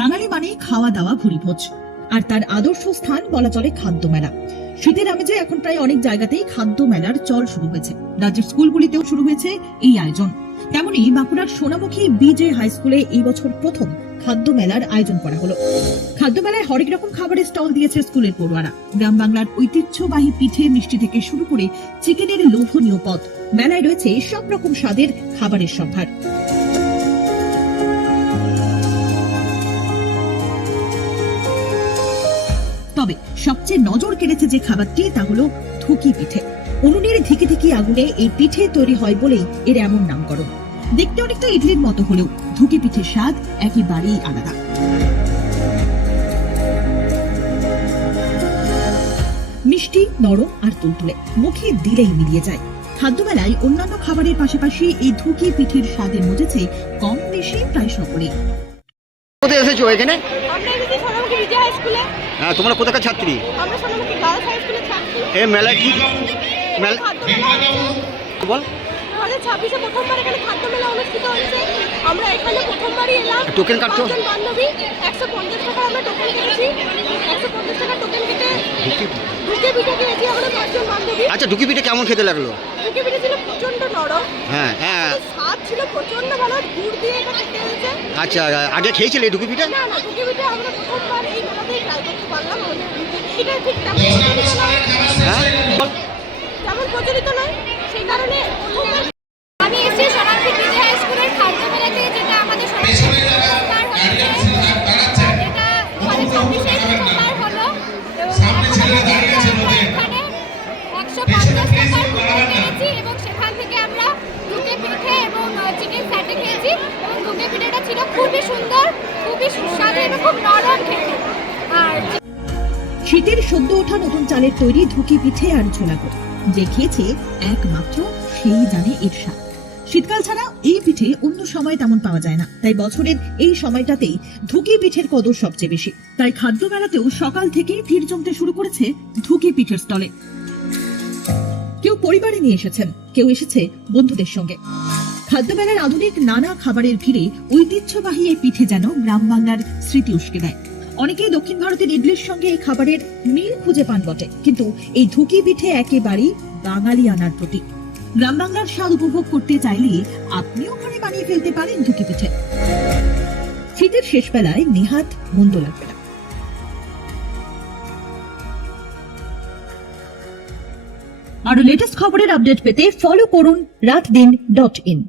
বাঙালি মানে খাওয়া দাওয়া ভুরিভোজ, আর তার আদর্শ স্থান বলা চলে খাদ্য মেলা। শীতের আমেজে এখন প্রায় অনেক জায়গাতেই খাদ্য মেলার চল শুরু হয়েছে। রাজ্যের স্কুলগুলিতেও শুরু হয়েছে এই আয়োজন। তেমনই বাঁকুড়ার সোনামুখী বিজে হাই স্কুলে এই বছর প্রথম খাদ্য মেলার আয়োজন করা হলো। খাদ্য মেলায় হরেক রকম খাবারের স্টল দিয়েছে স্কুলের পড়ুয়ারা। গ্রাম বাংলার ঐতিহ্যবাহী পিঠে মিষ্টি থেকে শুরু করে চিকেনের লোভনীয় পদ, মেলায় রয়েছে সব রকম স্বাদের খাবারের সম্ভার। তবে সবচেয়ে নজর কেড়েছে যে খাবারটি, তা হলো ধুকি পিঠে। উনুনের ধিকি ধিকি আগুনে এই পিঠে তৈরি হয় বলেই এর এমন নামকরণ। দেখতে অনেকটা ইডলির মতো হলেও ধুকি পিঠের স্বাদ একেবারেই আলাদা। মিষ্টি, নরম আর তুলতুলে, মুখে দিলেই মিলিয়ে যায়। খাদ্যমেলায় অন্যান্য খাবারের পাশাপাশি এই ধুকি পিঠের স্বাদে মজেছে কম বেশি প্রায় সকলেই। কোথায় এসেছো এখানে? আমরা এসেছি সোনামুখী বিজে হাই স্কুলে। হ্যাঁ, তোমরা কোথাকার ছাত্রী? আমরা সোনামুখী গার্লস হাই স্কুলের ছাত্রী। এই মেলা কি মেলা বল? 2026-এ প্রথমবার এখানে খাদ্য মেলা অনুষ্ঠিত হচ্ছে। আমরা এখানে প্রথমবারই এলাম। টোকেন কাটছো? পাঁচজন বান্ধবী 150 টাকা আমরা টোকেন কেটেছি। 150 টাকা টোকেন কেটে ধুকি পিঠে খেয়েছি আমরা 5জন বান্ধবী। আচ্ছা, ধুকি পিঠে কেমন খেতে লাগলো? ধুকি পিঠে ছিল প্রচন্ড নরম। হ্যাঁ হ্যাঁ। স্বাদ ছিল প্রচন্ড ভালো, গুড় দিয়ে এটা খেতে হয়েছে। আচ্ছা, আগে খেয়েছিলে এই ধুকি পিঠে? না না, ধুকি পিঠে আমরা প্রথমবার এই মেলাতেই ট্রাই করতে পারলাম। এটা ঠিক তেমন প্রচলিত নয়। হ্যাঁ, তেমন প্রচলিত নয়, সেই কারণে প্রথমবার আমি এসেছি সোনামুখী বিজে হাই স্কুলের খাদ্য মেলাতে, যেটা আমাদের সোনামুখীতে প্রথমবার হচ্ছে। এটা 2026-এ প্রথমবার হলো এবং এখানে 150 টাকার কুপন কিনেছি এবং সেখান থেকে আমরা ধুকে পিঠে এবং চিকেন স্যাটে খেয়েছি এবং ধুকে পিঠেটা ছিল খুবই সুন্দর, খুবই সুস্বাদু এবং খুব নরম খেতে। আর শীতের সদ্য ওঠা নতুন চালের তৈরি ধুকি পিঠে আর ছোলা গুড়, যে খেয়েছে একমাত্র সেই জানে এর স্বাদ। শীতকাল ছাড়া এই পিঠে অন্য সময় তেমন পাওয়া যায় না, তাই বছরের এই সময়টাতেই ধুকি পিঠের কদর সবচেয়ে বেশি। তাই খাদ্য মেলাতেও সকাল থেকেই ভিড় জমতে শুরু করেছে ধুকি পিঠের স্টলে। কেউ পরিবারে নিয়ে এসেছেন, কেউ এসেছে বন্ধুদের সঙ্গে। খাদ্য মেলার আধুনিক নানা খাবারের ভিড়ে ঐতিহ্যবাহী এই পিঠে যেন গ্রাম বাংলার স্মৃতি উস্কে দেয়। অনেকেই দক্ষিণ ভারতের ইডলির সঙ্গে এই খাবারের মিল খুঁজে পান বটে, কিন্তু এই ধুকি পিঠে একেবারেই বাঙালি আনার প্রতীক। গ্রাম বাংলার স্বাদ উপভোগ করতে চাইলে আপনিও ঘরে বানিয়ে ফেলতে পারেন ধুকি পিঠে। শীতের শেষ বেলায় নেহাত মন্দ লাগবে না। আরো লেটেস্ট খবরের আপডেট পেতে ফলো করুন রাতদিন.in।